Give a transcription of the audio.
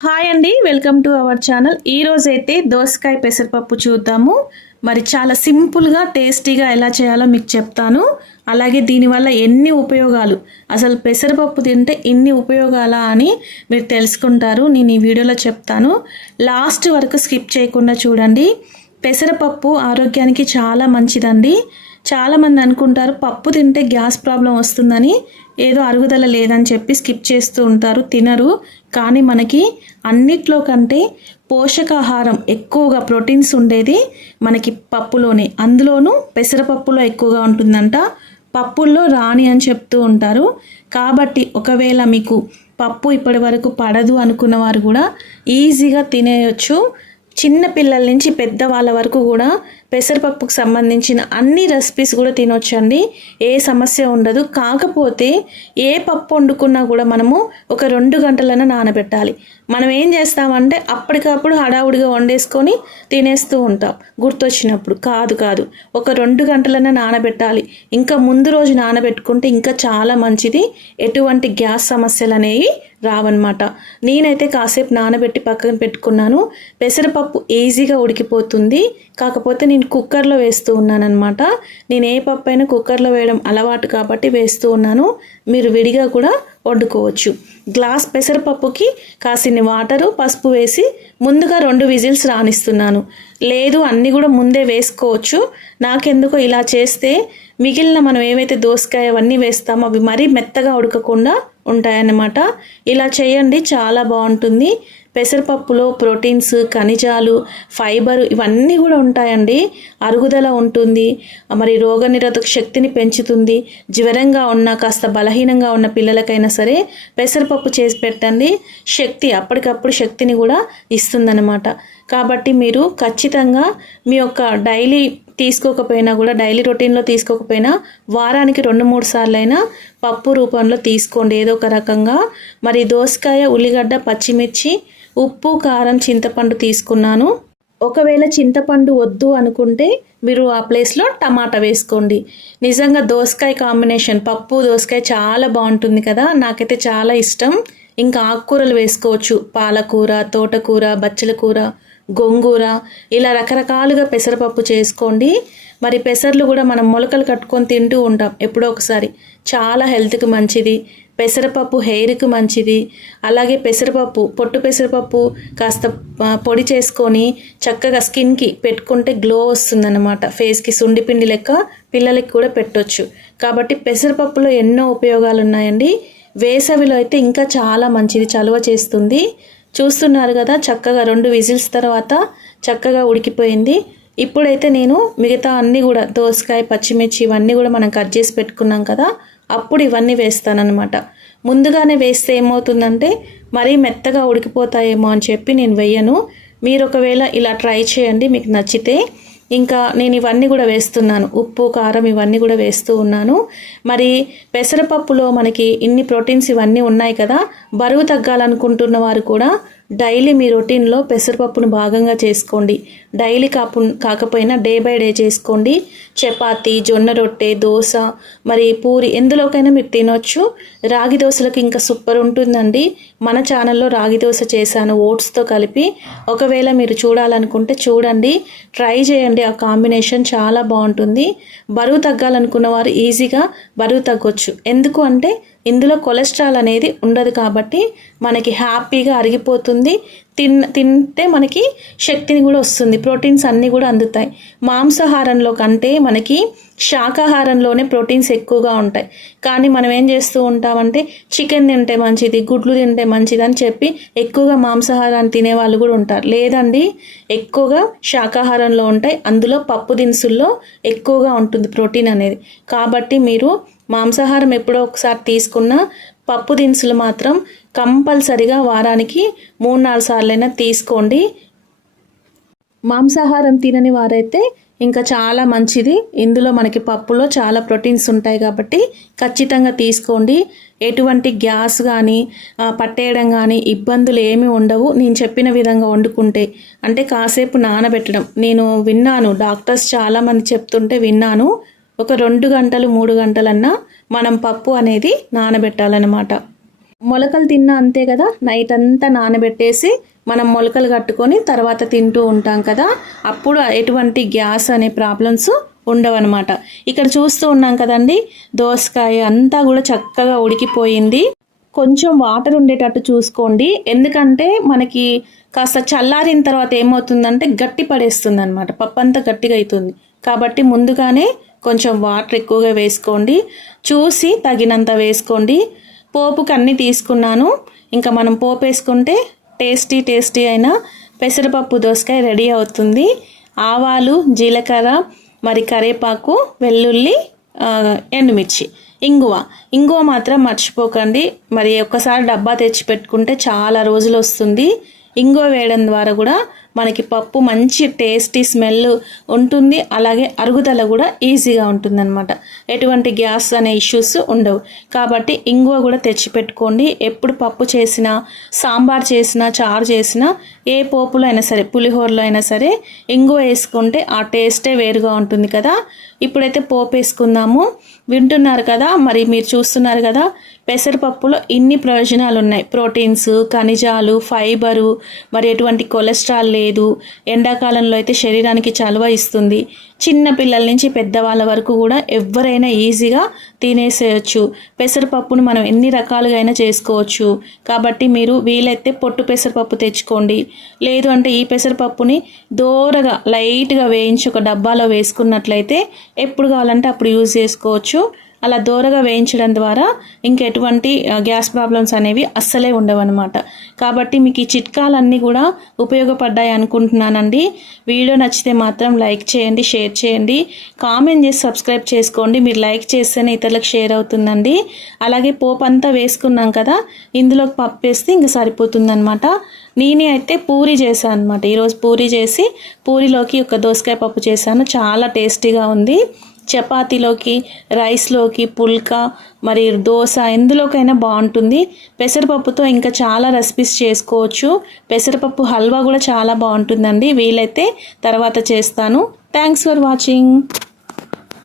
Hi అండి welcome to our channel. ఈరోజైతే దోసకాయ పెసరపప్పు చూద్దాము. మరి చాలా సింపుల్గా టేస్టీగా ఎలా చేయాలో మీకు చెప్తాను. అలాగే దీనివల్ల ఎన్ని ఉపయోగాలు? అసలు పెసరపప్పు తింటే ఇన్ని ఉపయోగాలా అని మీరు తెలుసుకుంటారు. నేను ఈ వీడియోలో చెప్తాను. లాస్ట్ వరకు స్కిప్ చేయకుండా చూడండి. పెసరపప్పు ఆరోగ్యానికి చాలా మంచిదండి. చాలామంది అనుకుంటారు పప్పు తింటే గ్యాస్ ప్రాబ్లం వస్తుందని ఏదో అరుగుదల లేదని చెప్పి స్కిప్ చేస్తూ ఉంటారు తినరు. కానీ మనకి అన్నిట్లో కంటే పోషకాహారం ఎక్కువగా ప్రోటీన్స్ ఉండేది మనకి పప్పులోనే. అందులోనూ పెసరపప్పులో ఎక్కువగా ఉంటుందంట. పప్పుల్లో రాణి అని చెప్తూ ఉంటారు. కాబట్టి ఒకవేళ మీకు పప్పు ఇప్పటి వరకు పడదు అనుకున్న వారు కూడా ఈజీగా తినేయచ్చు. చిన్న పిల్లల నుంచి పెద్దవాళ్ళ వరకు కూడా పెసరపప్పుకు సంబంధించిన అన్ని రెసిపీస్ కూడా తినొచ్చండి. ఏ సమస్య ఉండదు. కాకపోతే ఏ పప్పు వండుకున్నా కూడా మనము ఒక రెండు గంటలైనా నానబెట్టాలి. మనం ఏం చేస్తామంటే అప్పటికప్పుడు హడావుడిగా వండేసుకొని తినేస్తూ ఉంటాం. గుర్తొచ్చినప్పుడు. కాదు కాదు. ఒక రెండు గంటలైనా నానబెట్టాలి. ఇంకా ముందు రోజు నానబెట్టుకుంటే ఇంకా చాలా మంచిది. ఎటువంటి గ్యాస్ సమస్యలు అనేవి రావన్నమాట. నేనైతే కాసేపు నానబెట్టి పక్కన పెట్టుకున్నాను. పెసరపప్పు ఈజీగా ఉడికిపోతుంది. కాకపోతే నేను నేను కుక్కర్లో వేస్తూ ఉన్నానమాట నేను ఏ పప్పు అయినా కుక్కర్లో వేయడం అలవాటు కాబట్టి వేస్తూ ఉన్నాను. మీరు విడిగా కూడా వండుకోవచ్చు. గ్లాస్ పెసరపప్పుకి కాసిన్ని వాటరు పసుపు వేసి ముందుగా రెండు విజిల్స్ రానిస్తున్నాను లేదు అన్నీ కూడా ముందే వేసుకోవచ్చు. నాకెందుకో ఇలా చేస్తే మిగిలిన మనం ఏవైతే దోసకాయ అవన్నీ వేస్తామో అవి మరీ మెత్తగా ఉడకకుండా ఉంటాయన్నమాట. ఇలా చేయండి చాలా బాగుంటుంది. పెసరపప్పులో ప్రోటీన్స్ ఖనిజాలు ఫైబర్ ఇవన్నీ కూడా ఉంటాయండి. అరుగుదల ఉంటుంది. మరి రోగనిరోధక శక్తిని పెంచుతుంది. జ్వరంగా ఉన్న కాస్త బలహీనంగా ఉన్న పిల్లలకైనా సరే పెసరపప్పు చేసి పెట్టండి. శక్తి అప్పటికప్పుడు శక్తిని కూడా ఇస్తుందన్నమాట. కాబట్టి మీరు ఖచ్చితంగా మీ యొక్క డైలీ తీసుకోకపోయినా కూడా డైలీ రొటీన్లో తీసుకోకపోయినా వారానికి రెండు మూడు సార్లు అయినా పప్పు రూపంలో తీసుకోండి. ఏదో ఒక రకంగా. మరి దోసకాయ ఉల్లిగడ్డ పచ్చిమిర్చి ఉప్పు కారం చింతపండు తీసుకున్నాను. ఒకవేళ చింతపండు వద్దు అనుకుంటే మీరు ఆ ప్లేస్లో టమాటా వేసుకోండి. నిజంగా దోసకాయ కాంబినేషన్ పప్పు దోసకాయ చాలా బాగుంటుంది కదా. నాకైతే చాలా ఇష్టం. ఇంకా ఆకుకూరలు వేసుకోవచ్చు. పాలకూర తోటకూర బచ్చల కూర గోంగూర ఇలా రకరకాలుగా పెసరపప్పు చేసుకోండి. మరి పెసర్లు కూడా మనం మొలకలు కట్టుకొని తింటూ ఉంటాం ఎప్పుడో ఒకసారి. చాలా హెల్త్కి మంచిది. పెసరపప్పు హెయిర్కి మంచిది. అలాగే పెసరపప్పు పొట్టు పెసరపప్పు కాస్త పొడి చేసుకొని చక్కగా స్కిన్కి పెట్టుకుంటే గ్లో వస్తుందన్నమాట. ఫేస్కి సుండిపిండి లెక్క పిల్లలకి కూడా పెట్టొచ్చు. కాబట్టి పెసరపప్పులో ఎన్నో ఉపయోగాలు ఉన్నాయండి వేసవిలో అయితే ఇంకా చాలా మంచిది చలువ చేస్తుంది. చూస్తున్నారు కదా చక్కగా రెండు విజిల్స్ తర్వాత చక్కగా ఉడికిపోయింది. ఇప్పుడైతే నేను మిగతా అన్నీ కూడా దోసకాయ పచ్చిమిర్చి ఇవన్నీ కూడా మనం కట్ చేసి పెట్టుకున్నాం కదా అప్పుడు ఇవన్నీ వేస్తానన్నమాట. ముందుగానే వేస్తే ఏమవుతుందంటే మరీ మెత్తగా ఉడికిపోతాయేమో అని చెప్పి నేను వెయ్యను మీరు ఒకవేళ ఇలా ట్రై చేయండి మీకు నచ్చితే. ఇంకా నేను ఇవన్నీ కూడా వేస్తున్నాను. ఉప్పు కారం ఇవన్నీ కూడా వేస్తూ ఉన్నాను. మరి పెసరపప్పులో మనకి ఇన్ని ప్రోటీన్స్ ఇవన్నీ ఉన్నాయి కదా బరువు తగ్గాలనుకుంటున్న వారు కూడా డైలీ మీ రొటీన్లో పెసరపప్పును భాగంగా చేసుకోండి. డైలీ కాపు కాకపోయినా డే బై డే చేసుకోండి. చపాతి జొన్న రొట్టె దోశ మరి పూరి ఎందులోకైనా మీరు తినొచ్చు. రాగి దోశలకు ఇంకా సూపర్ ఉంటుందండి. మన ఛానల్లో రాగి దోశ చేశాను ఓట్స్తో కలిపి. ఒకవేళ మీరు చూడాలనుకుంటే చూడండి. ట్రై చేయండి. ఆ కాంబినేషన్ చాలా బాగుంటుంది. బరువు తగ్గాలనుకున్న వారు ఈజీగా బరువు తగ్గొచ్చు. ఎందుకు అంటే ఇందులో కొలెస్ట్రాల్ అనేది ఉండదు కాబట్టి మనకి హ్యాపీగా అరిగిపోతుంది. తిన్ తింటే మనకి శక్తిని కూడా వస్తుంది. ప్రోటీన్స్ అన్నీ కూడా అందుతాయి. మాంసాహారంలో కంటే మనకి శాకాహారంలోనే ప్రోటీన్స్ ఎక్కువగా ఉంటాయి. కానీ మనం ఏం చేస్తూ ఉంటామంటే చికెన్ తింటే మంచిది గుడ్లు తింటే మంచిది అని చెప్పి ఎక్కువగా మాంసాహారాన్ని తినే వాళ్ళు కూడా ఉంటారు. లేదండి ఎక్కువగా శాకాహారంలో ఉంటాయి. అందులో పప్పు దినుసుల్లో ఎక్కువగా ఉంటుంది ప్రోటీన్ అనేది. కాబట్టి మీరు మాంసాహారం ఎప్పుడో ఒకసారి తీసుకున్న పప్పు దినుసులు మాత్రం కంపల్సరిగా వారానికి మూడు నాలుగు సార్లైనా తీసుకోండి. మాంసాహారం తినని వారైతే ఇంకా చాలా మంచిది. ఇందులో మనకి పప్పులో చాలా ప్రోటీన్స్ ఉంటాయి కాబట్టి ఖచ్చితంగా తీసుకోండి. ఎటువంటి గ్యాస్ కానీ పట్టేయడం కానీ ఇబ్బందులు ఏమీ ఉండవు. నేను చెప్పిన విధంగా వండుకుంటే. అంటే కాసేపు నానబెట్టడం. నేను విన్నాను డాక్టర్స్ చాలామంది చెప్తుంటే విన్నాను. ఒక రెండు గంటలు మూడు గంటలన్నా మనం పప్పు అనేది నానబెట్టాలన్నమాట. మొలకలు తిన్నా అంతే కదా నైట్ అంతా నానబెట్టేసి మనం మొలకలు కట్టుకొని తర్వాత తింటూ ఉంటాం కదా అప్పుడు ఎటువంటి గ్యాస్ అనే ప్రాబ్లమ్స్ ఉండవన్నమాట. ఇక్కడ చూస్తూ ఉన్నాం కదండి దోసకాయ అంతా కూడా చక్కగా ఉడికిపోయింది. కొంచెం వాటర్ ఉండేటట్టు చూసుకోండి ఎందుకంటే మనకి కాస్త చల్లారిన తర్వాత ఏమవుతుందంటే గట్టి పడేస్తుంది అనమాట పప్పు అంతా గట్టిగా అవుతుంది కాబట్టి ముందుగానే కొంచెం వాటర్ ఎక్కువగా వేసుకోండి. చూసి తగినంత వేసుకోండి. పోపుకి అన్నీ తీసుకున్నాను. ఇంకా మనం పోపు వేసుకుంటే టేస్టీ టేస్టీ అయిన పెసరపప్పు దోసకాయ రెడీ అవుతుంది. ఆవాలు జీలకర్ర మరి కరివేపాకు వెల్లుల్లి ఎండుమిర్చి. ఇంగువ. ఇంగువ మాత్రం మర్చిపోకండి. మరి ఒక్కసారి డబ్బా తెచ్చి పెట్టుకుంటే చాలా రోజులు వస్తుంది. ఇంగువ వేయడం ద్వారా కూడా మనకి పప్పు మంచి టేస్టీ స్మెల్ ఉంటుంది. అలాగే అరుగుదల కూడా ఈజీగా ఉంటుందన్నమాట. ఎటువంటి గ్యాస్ అనే ఇష్యూస్ ఉండవు. కాబట్టి ఇంగువ కూడా తెచ్చి పెట్టుకోండి ఎప్పుడు పప్పు చేసినా సాంబార్ చేసినా చారు చేసినా ఏ పోపులో అయినా సరే పులిహోరలో అయినా సరే ఇంగువ వేసుకుంటే ఆ టేస్టే వేరుగా ఉంటుంది కదా. ఇప్పుడైతే పోపు వేసుకుందాము. వింటున్నారు కదా మరి మీరు చూస్తున్నారు కదా పెసరపప్పులో ఇన్ని ప్రయోజనాలు ఉన్నాయి ప్రోటీన్స్ ఖనిజాలు ఫైబరు మరి ఎటువంటి కొలెస్ట్రాల్ లేదు లేదు. ఎండాకాలంలో అయితే శరీరానికి చలువ ఇస్తుంది. చిన్న పిల్లల నుంచి పెద్దవాళ్ళ వరకు కూడా ఎవరైనా ఈజీగా తినేసేయచ్చు. పెసరపప్పును మనం ఎన్ని రకాలుగా అయినా చేసుకోవచ్చు. కాబట్టి మీరు వీలైతే పొట్టు పెసరపప్పు తెచ్చుకోండి. లేదు అంటే ఈ పెసరపప్పుని దోరగా లైట్గా వేయించి ఒక డబ్బాలో వేసుకున్నట్లయితే ఎప్పుడు కావాలంటే అప్పుడు యూజ్ చేసుకోవచ్చు. అలా దూరగా వేయించడం ద్వారా ఇంకెటువంటి ఎటువంటి గ్యాస్ ప్రాబ్లమ్స్ అనేవి అస్సలే ఉండవన్నమాట. కాబట్టి మీకు ఈ చిట్కాలన్నీ కూడా ఉపయోగపడ్డాయి అనుకుంటున్నానండి. వీడియో నచ్చితే మాత్రం లైక్ చేయండి షేర్ చేయండి. కామెంట్ చేసి సబ్స్క్రైబ్ చేసుకోండి. మీరు లైక్ చేస్తేనే ఇతరులకు షేర్ అవుతుందండి. అలాగే పోపు అంతా వేసుకున్నాం కదా ఇందులోకి పప్పు వేస్తే ఇంకా సరిపోతుందన్నమాట. నేనే అయితే పూరి చేశాను అనమాట ఈరోజు పూరి చేసి పూరిలోకి ఒక దోసకాయ పప్పు చేశాను. చాలా టేస్టీగా ఉంది. చపాతీలోకి రైస్లోకి పుల్కా మరి దోశ ఎందులోకైనా బాగుంటుంది. పెసరపప్పుతో ఇంకా చాలా రెసిపీస్ చేసుకోవచ్చు. పెసరపప్పు హల్వా కూడా చాలా బాగుంటుందండి. వీలైతే తర్వాత చేస్తాను. Thanks for watching